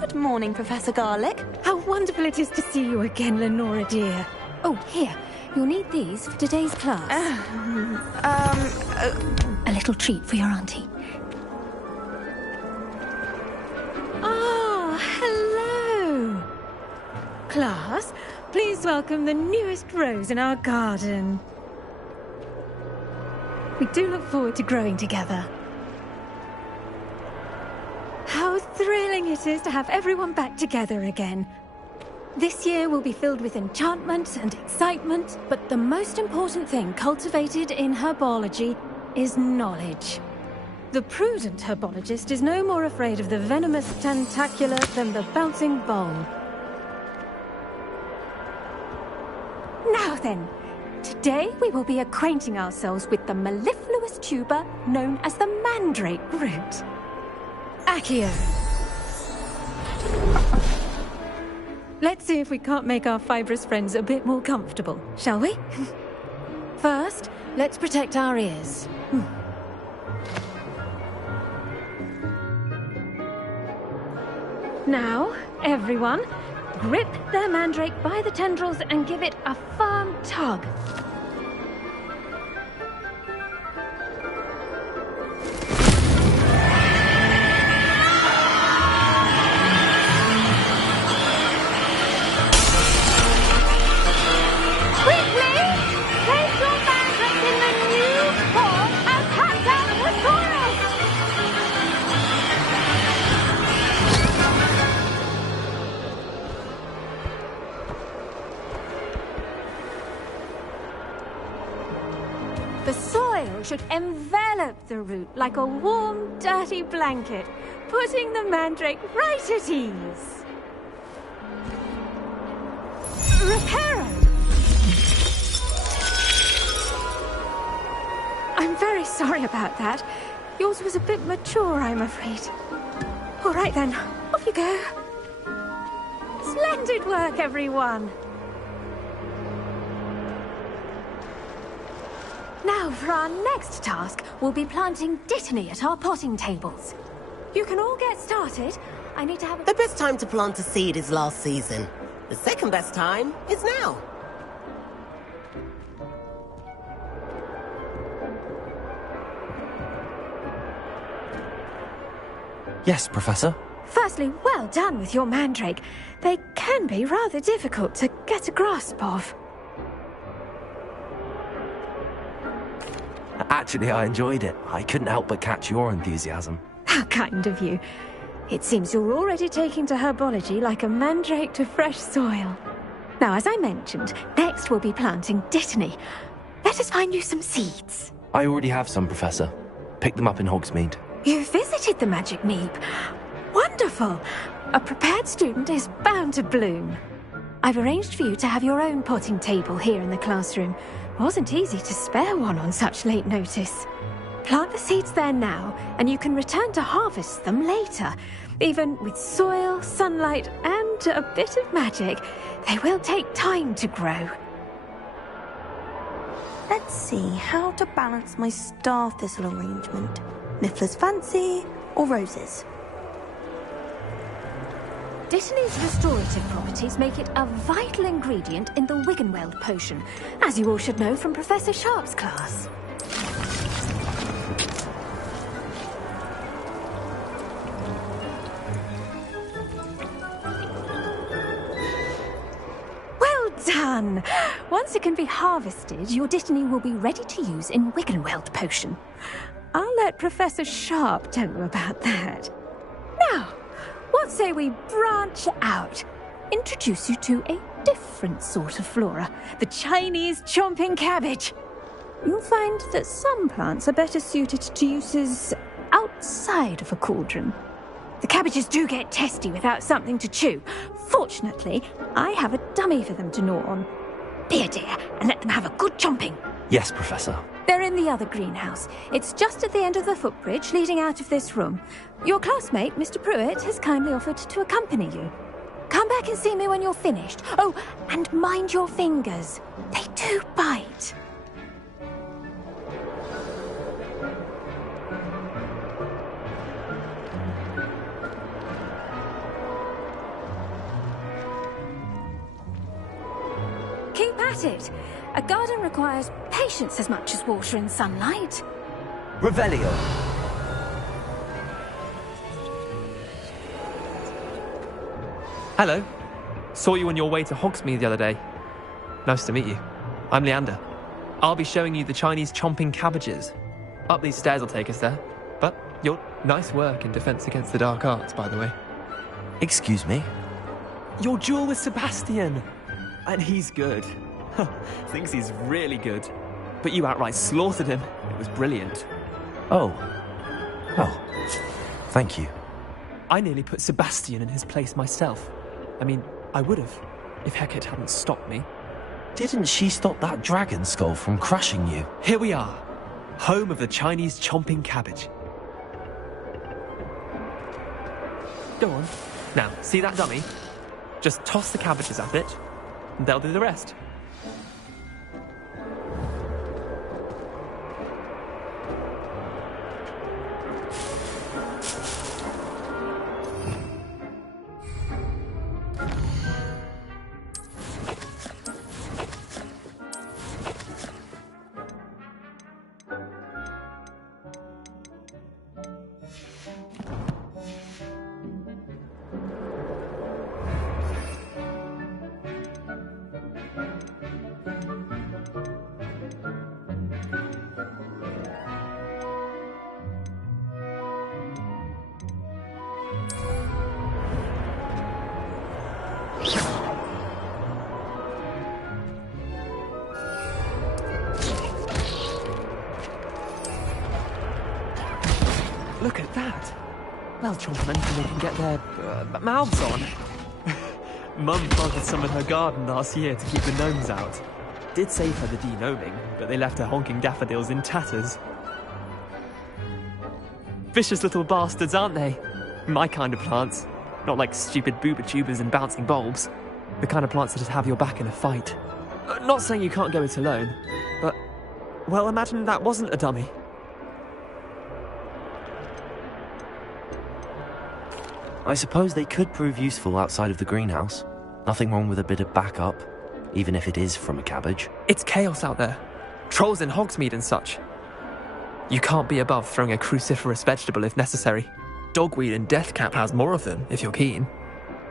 Good morning, Professor Garlic. How wonderful it is to see you again, Lenora dear. Oh, here. You'll need these for today's class. A little treat for your auntie. Ah, hello. Class, please welcome the newest rose in our garden. We do look forward to growing together. How thrilling it is to have everyone back together again. This year will be filled with enchantment and excitement, but the most important thing cultivated in herbology is knowledge. The prudent herbologist is no more afraid of the venomous tentacula than the bouncing bulb. Now then, today we will be acquainting ourselves with the mellifluous tuber known as the mandrake root. Accio. Let's see if we can't make our fibrous friends a bit more comfortable, shall we? First, let's protect our ears. Now, everyone, grip their mandrake by the tendrils and give it a firm tug. The soil should envelop the root like a warm, dirty blanket, putting the mandrake right at ease. Reparo! I'm very sorry about that. Yours was a bit mature, I'm afraid. All right then, off you go. Splendid work, everyone. Now, for our next task, we'll be planting dittany at our potting tables. You can all get started. I need to have The best time to plant a seed is last season. The second best time is now. Yes, Professor. Firstly, well done with your mandrake. They can be rather difficult to get a grasp of. Actually, I enjoyed it. I couldn't help but catch your enthusiasm. How kind of you. It seems you're already taking to herbology like a mandrake to fresh soil. Now, as I mentioned, next we'll be planting dittany. Let us find you some seeds. I already have some, Professor. Picked them up in Hogsmeade. You visited the Magic Neep. Wonderful. A prepared student is bound to bloom. I've arranged for you to have your own potting table here in the classroom. Wasn't easy to spare one on such late notice. Plant the seeds there now, and you can return to harvest them later, even with soil, sunlight, and to a bit of magic, they will take time to grow. Let's see how to balance my star thistle arrangement. Niffler's fancy or roses? Dittany's restorative properties make it a vital ingredient in the Wiggenweld potion, as you all should know from Professor Sharp's class. Well done! Once it can be harvested, your Dittany will be ready to use in Wiggenweld potion. I'll let Professor Sharp tell you about that. Now, what say we branch out? Introduce you to a different sort of flora, the Chinese chomping cabbage. You'll find that some plants are better suited to uses outside of a cauldron. The cabbages do get testy without something to chew. Fortunately, I have a dummy for them to gnaw on. Be a dear and let them have a good chomping. Yes, Professor. They're in the other greenhouse. It's just at the end of the footbridge leading out of this room. Your classmate, Mr. Pruitt, has kindly offered to accompany you. Come back and see me when you're finished. Oh, and mind your fingers. They do bite. Keep at it. A garden requires patience as much as water and sunlight. Revelio. Hello. Saw you on your way to Hogsmeade the other day. Nice to meet you. I'm Leander. I'll be showing you the Chinese chomping cabbages. Up these stairs will take us there. But your nice work in Defense Against the Dark Arts, by the way. Excuse me? Your duel with Sebastian. And he's good. Thinks he's really good. But you outright slaughtered him. It was brilliant. Oh. Well, thank you. I nearly put Sebastian in his place myself. I mean, I would have, if Hecate hadn't stopped me. Didn't she stop that dragon skull from crushing you? Here we are, home of the Chinese chomping cabbage. Go on. Now, see that dummy? Just toss the cabbages at it, and they'll do the rest. Look at that. They'll chomp anything they can get their mouths on. Mum planted some in her garden last year to keep the gnomes out. Did save her the de-gnoming, but they left her honking daffodils in tatters. Vicious little bastards, aren't they? My kind of plants. Not like stupid booba tubers and bouncing bulbs. The kind of plants that just have your back in a fight. Not saying you can't go it alone, but... well, imagine that wasn't a dummy. I suppose they could prove useful outside of the greenhouse. Nothing wrong with a bit of backup, even if it is from a cabbage. It's chaos out there. Trolls in Hogsmeade and such. You can't be above throwing a cruciferous vegetable if necessary. Dogweed and deathcap has more of them, if you're keen.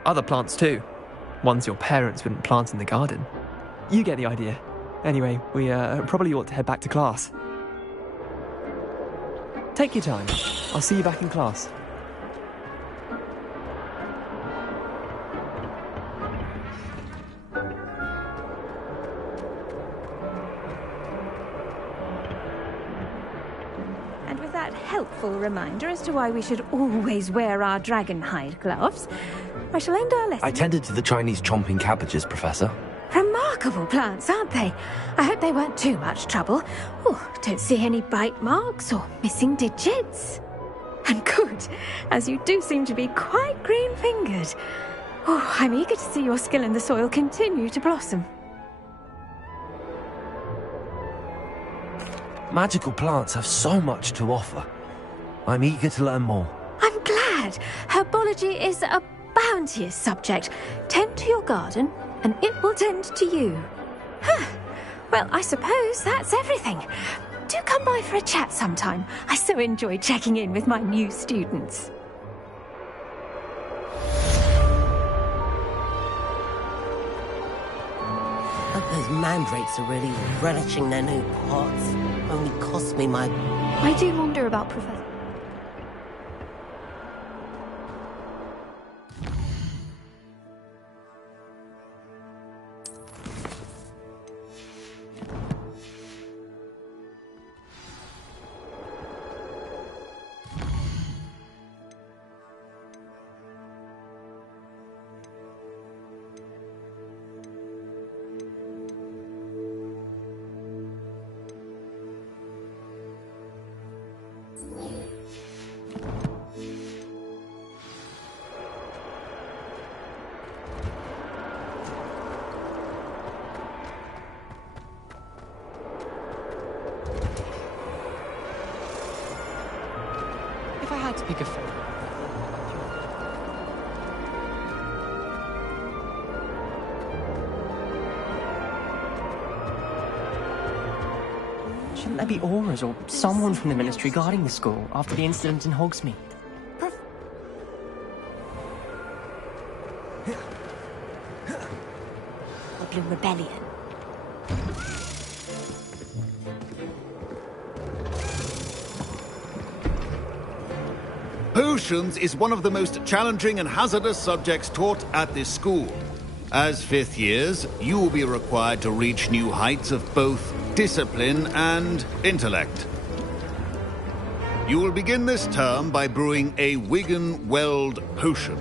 Other plants too. Ones your parents wouldn't plant in the garden. You get the idea. Anyway, we probably ought to head back to class. Take your time. I'll see you back in class. Helpful reminder as to why we should always wear our dragon hide gloves, I shall end our lesson. I tended to the Chinese chomping cabbages, Professor. Remarkable plants, aren't they? I hope they weren't too much trouble. Oh, don't see any bite marks or missing digits. And good, as you do seem to be quite green-fingered. Oh, I'm eager to see your skill in the soil continue to blossom. Magical plants have so much to offer. I'm eager to learn more. I'm glad. Herbology is a bounteous subject. Tend to your garden, and it will tend to you. Huh. Well, I suppose that's everything. Do come by for a chat sometime. I so enjoy checking in with my new students. Hope those mandrakes are really relishing their new pots. Only cost me my... I do wonder about Professor... If I had to pick a favorite. Shouldn't there be auras or someone from the Ministry guarding the school after the incident in Hogsmeade? Goblin Rebellion. Potions is one of the most challenging and hazardous subjects taught at this school. As fifth years, you will be required to reach new heights of both discipline and intellect. You will begin this term by brewing a Wigan-Weld potion.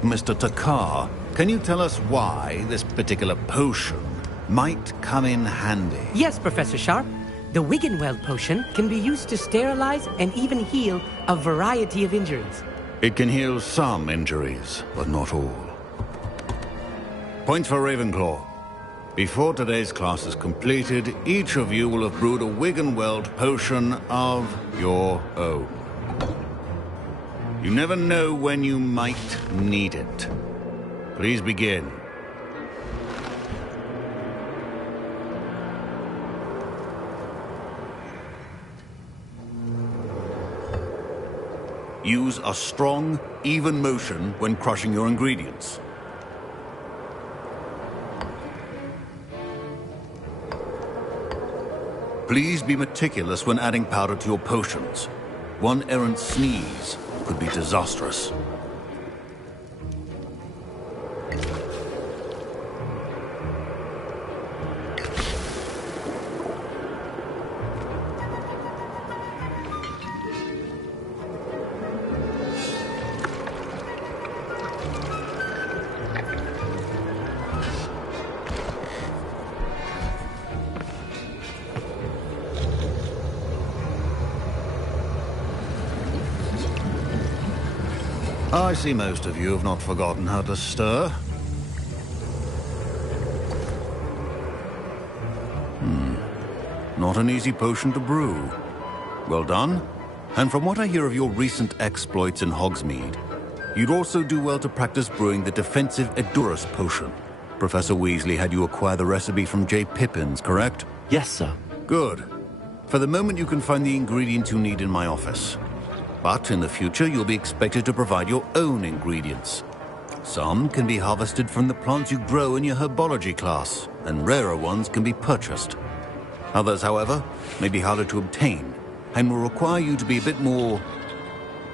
Mr. Takar, can you tell us why this particular potion might come in handy? Yes, Professor Sharp. The Wiggenweld potion can be used to sterilize and even heal a variety of injuries. It can heal some injuries, but not all. Points for Ravenclaw. Before today's class is completed, each of you will have brewed a Wiggenweld potion of your own. You never know when you might need it. Please begin. Use a strong, even motion when crushing your ingredients. Please be meticulous when adding powder to your potions. One errant sneeze could be disastrous. I see most of you have not forgotten how to stir. Not an easy potion to brew. Well done. And from what I hear of your recent exploits in Hogsmeade, you'd also do well to practice brewing the defensive Edurus potion. Professor Weasley had you acquire the recipe from J. Pippins, correct? Yes, sir. Good. For the moment, you can find the ingredients you need in my office. But in the future, you'll be expected to provide your own ingredients. Some can be harvested from the plants you grow in your herbology class, and rarer ones can be purchased. Others, however, may be harder to obtain, and will require you to be a bit more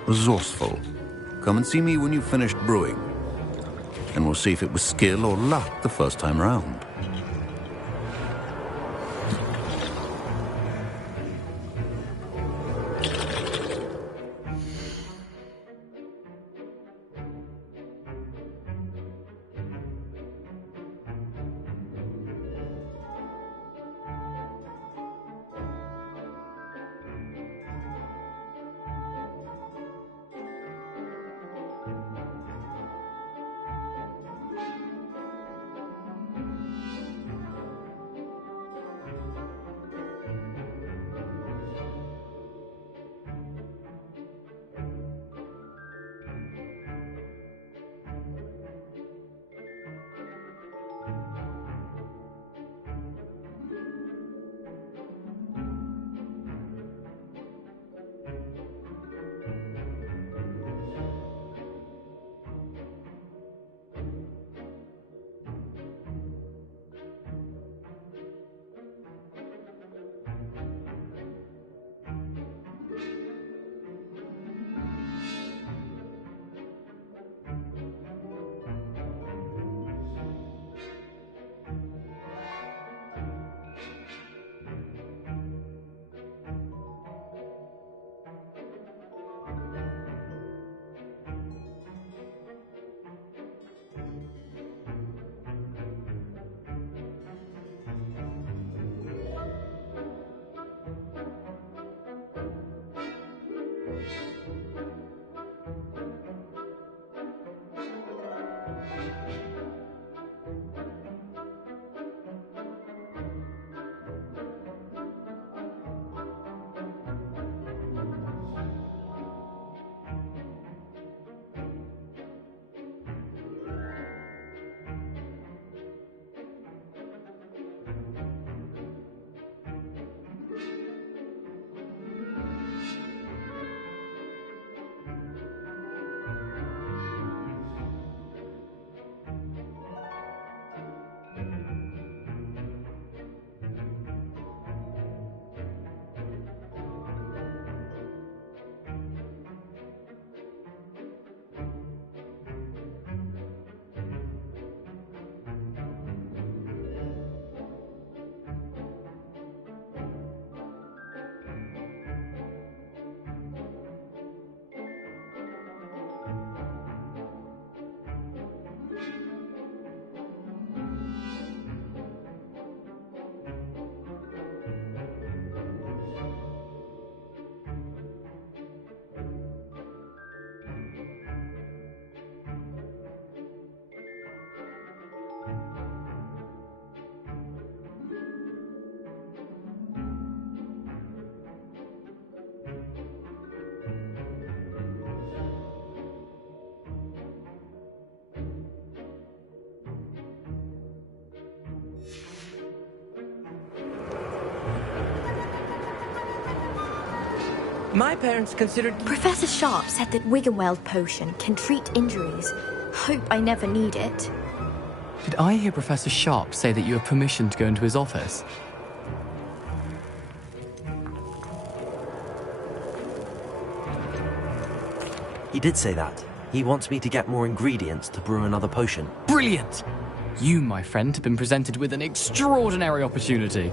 resourceful. Come and see me when you've finished brewing, and we'll see if it was skill or luck the first time round. My parents considered... Professor Sharp said that Wiggenweld potion can treat injuries. Hope I never need it. Did I hear Professor Sharp say that you have permission to go into his office? He did say that. He wants me to get more ingredients to brew another potion. Brilliant! You, my friend, have been presented with an extraordinary opportunity.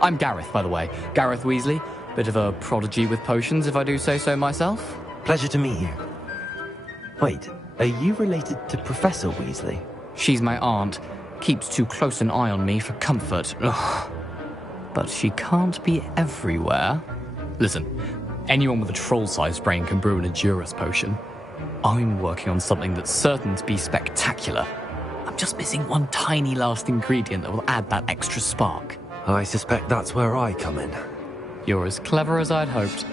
I'm Gareth, by the way. Gareth Weasley. Bit of a prodigy with potions, if I do say so myself. Pleasure to meet you. Wait, are you related to Professor Weasley? She's my aunt. Keeps too close an eye on me for comfort. Ugh. But she can't be everywhere. Listen, anyone with a troll-sized brain can brew an Endurus potion. I'm working on something that's certain to be spectacular. I'm just missing one tiny last ingredient that will add that extra spark. I suspect that's where I come in. You're as clever as I'd hoped.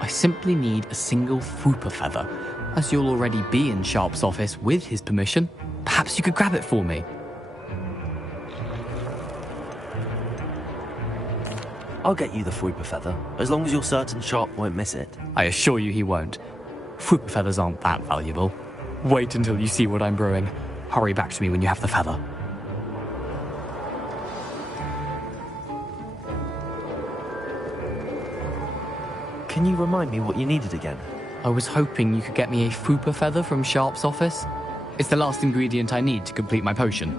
I simply need a single Fwooper feather. As you'll already be in Sharp's office with his permission, perhaps you could grab it for me. I'll get you the Fwooper feather, as long as you're certain Sharp won't miss it. I assure you he won't. Fwooper feathers aren't that valuable. Wait until you see what I'm brewing. Hurry back to me when you have the feather. Can you remind me what you needed again? I was hoping you could get me a Fwooper feather from Sharp's office. It's the last ingredient I need to complete my potion.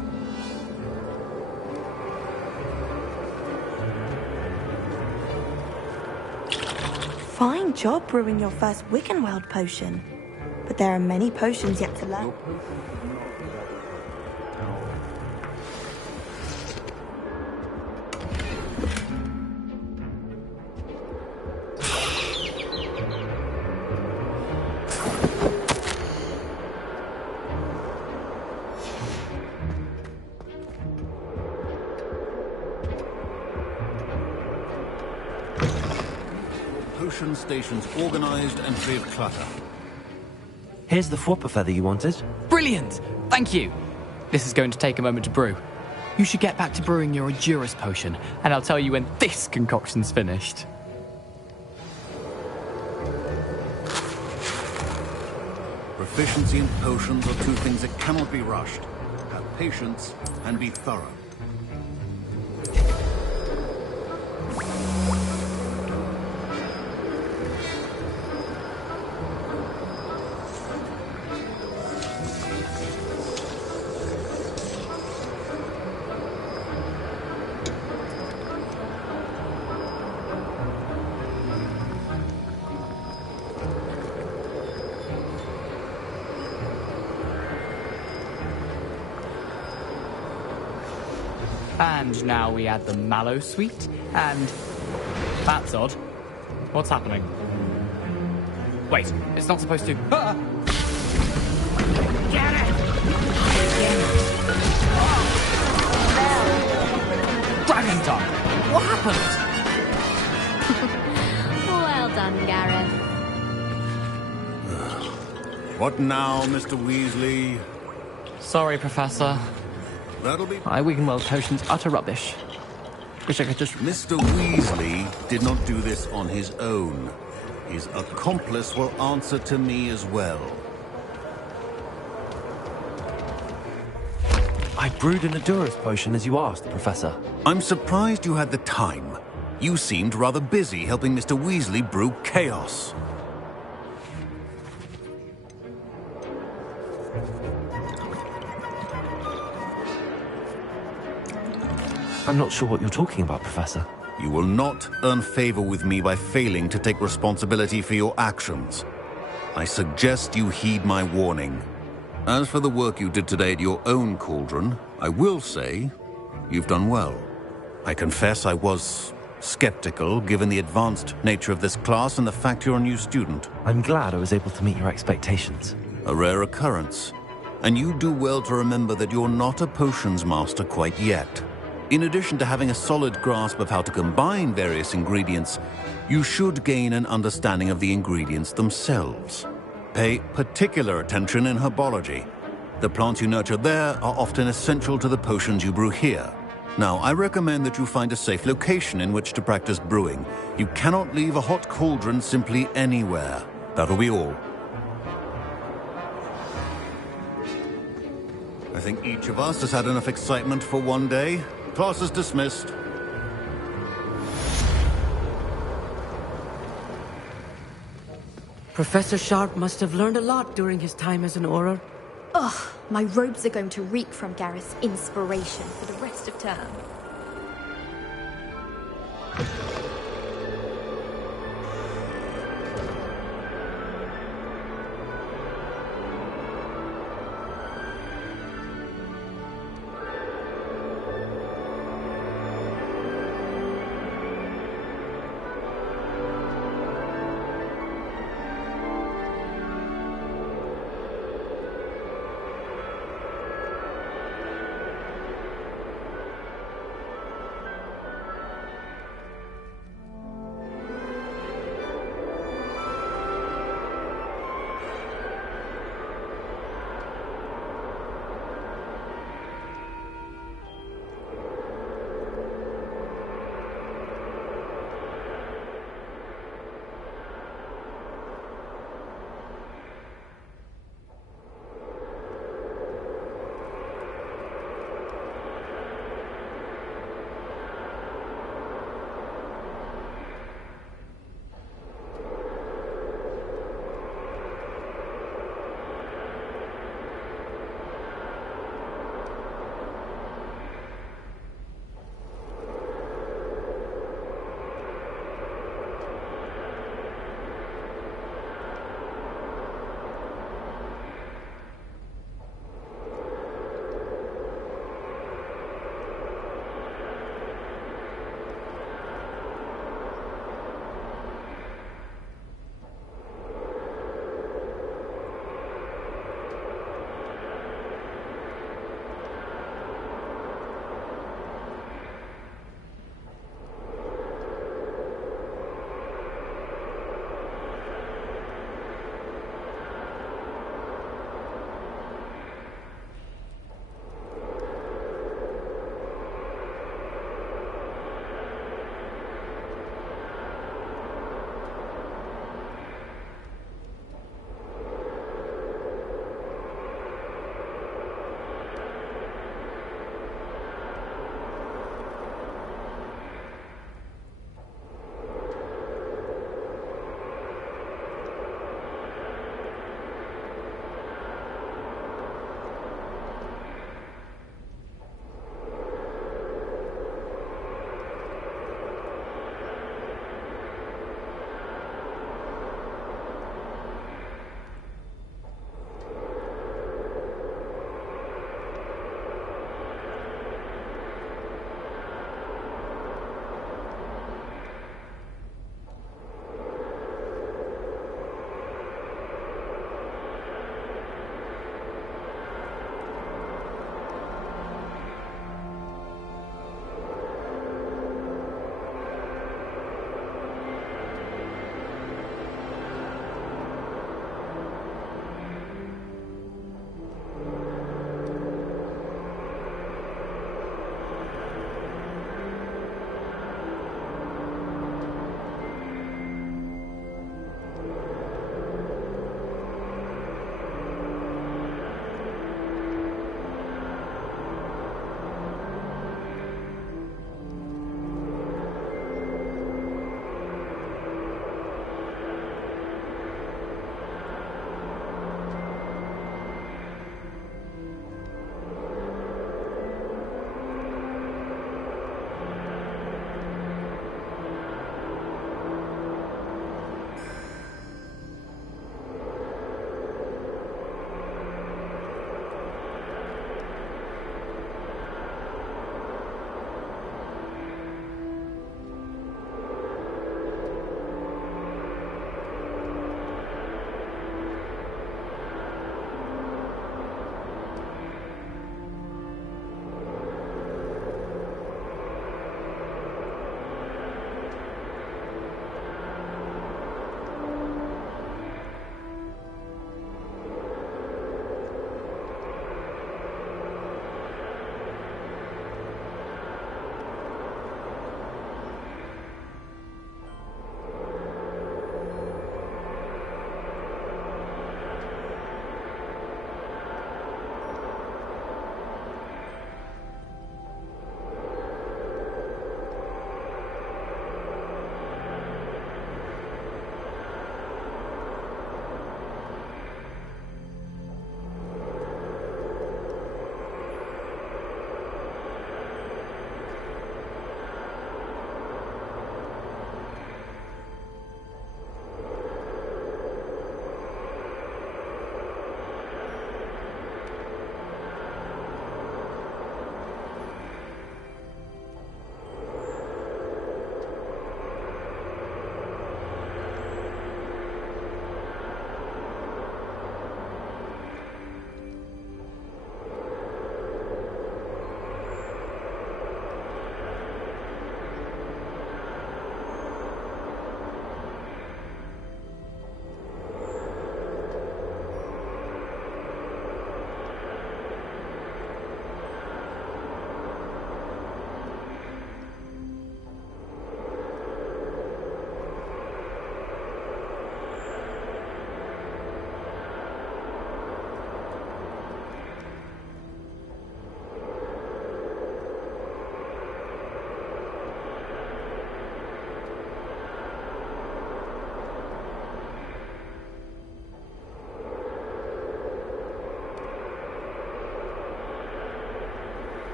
Fine job brewing your first Wiggenweld potion. But there are many potions yet to learn. Potion stations organized and free of clutter. Here's the Fwooper feather you wanted. Brilliant! Thank you! This is going to take a moment to brew. You should get back to brewing your Endurus potion, and I'll tell you when this concoction's finished. Proficiency in potions are two things that cannot be rushed. Have patience and be thorough. And now we add the mallow sweet, and... That's odd. What's happening? Wait, it's not supposed to... Ah! Get it! Dragon tongue! What happened? Well done, Gareth. What now, Mr. Weasley? Sorry, Professor. That'll be... My Wiggenweld potion's utter rubbish. Wish I could just... Mr. Weasley did not do this on his own. His accomplice will answer to me as well. I brewed an Endurus potion as you asked, Professor. I'm surprised you had the time. You seemed rather busy helping Mr. Weasley brew chaos. I'm not sure what you're talking about, Professor. You will not earn favor with me by failing to take responsibility for your actions. I suggest you heed my warning. As for the work you did today at your own cauldron, I will say you've done well. I confess I was skeptical given the advanced nature of this class and the fact you're a new student. I'm glad I was able to meet your expectations. A rare occurrence. And you do well to remember that you're not a potions master quite yet. In addition to having a solid grasp of how to combine various ingredients, you should gain an understanding of the ingredients themselves. Pay particular attention in herbology. The plants you nurture there are often essential to the potions you brew here. Now, I recommend that you find a safe location in which to practice brewing. You cannot leave a hot cauldron simply anywhere. That'll be all. I think each of us has had enough excitement for one day. Class is dismissed. Professor Sharp must have learned a lot during his time as an Auror. Ugh, my robes are going to reek from Gareth's inspiration for the rest of term.